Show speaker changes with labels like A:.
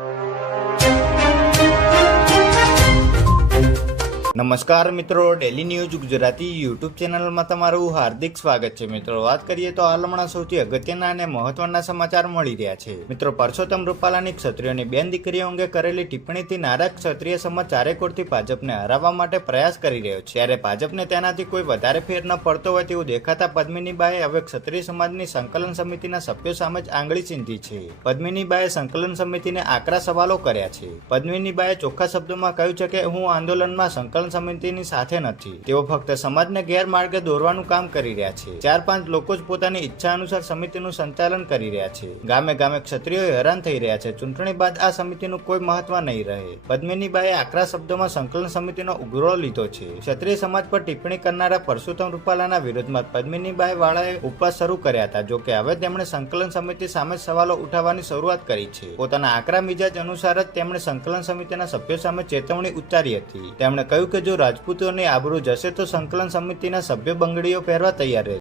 A: you. નમસ્કાર મિત્રો daily news Gujarati YouTube ચેનલમાં તમારું હાર્દિક સ્વાગત છે. મિત્રો, વાત કરીએ તો હાલ હમણાં સૌથી અગત્યના અને મહત્વના સમાચાર મળી રહ્યા છે. મિત્રો, પરસોત્તમ રૂપાલાની ક્ષત્રિયોની બેન દીકરીઓ અંગે કરેલી ટિપ્પણીથી નારાજ ક્ષત્રિય સમાજ ચારેકોરથી ભાજપને હરાવવા માટે પ્રયાસ કરી રહ્યો છે. ત્યારે ભાજપને તેનાથી કોઈ વધારે ફેર ન પડતો હોય તેવું દેખાતા પદ્મિનીબાએ હવે ક્ષત્રિય સમાજની સંકલન સમિતિના સભ્યો સામે જ આંગળી ચીંધી છે. પદ્મિનીબાએ સંકલન સમિતિને આકરા સવાલો કર્યા છે. પદ્મિનીબાએ ચોખ્ખા શબ્દોમાં કહ્યું છે કે, હું આંદોલનમાં સંકલન સમિતિની સાથે નથી. તેઓ ફક્ત સમાજને ગેરમાર્ગે દોરવાનું કામ કરી રહ્યા છે. ચાર પાંચ લોકો જ પોતાની ઈચ્છા અનુસાર સમિતિનું સંચાલન કરી રહ્યા છે. ગામે ગામે ક્ષત્રિયો હેરાન થઈ રહ્યા છે. ચૂંટણી બાદ આ સમિતિનું કોઈ મહત્વ નહીં રહે. પદ્મિનીબાએ આકરા શબ્દોમાં સંકલન સમિતિનો ઉઘરો લીધો છે. ક્ષત્રિય સમાજ પર ટિપ્પણી કરનારા પરસોત્તમ રૂપાલાના વિરોધમાં પદ્મિનીબાઈ વાળાએ ઉપવાસ શરૂ કર્યા હતા, જોકે હવે તેમણે સંકલન સમિતિ સામે સવાલો ઉઠાવવાની શરૂઆત કરી છે. પોતાના આકરા મિજાજ અનુસાર જ તેમણે સંકલન સમિતિના સભ્યો સામે ચેતવણી ઉચ્ચારી હતી. તેમણે કહ્યું કે જો રાજપૂતોની આબરૂ જશે તો સંકલન સમિતિના સભ્ય બંગડીઓ પહેરવા તૈયાર રહેશે.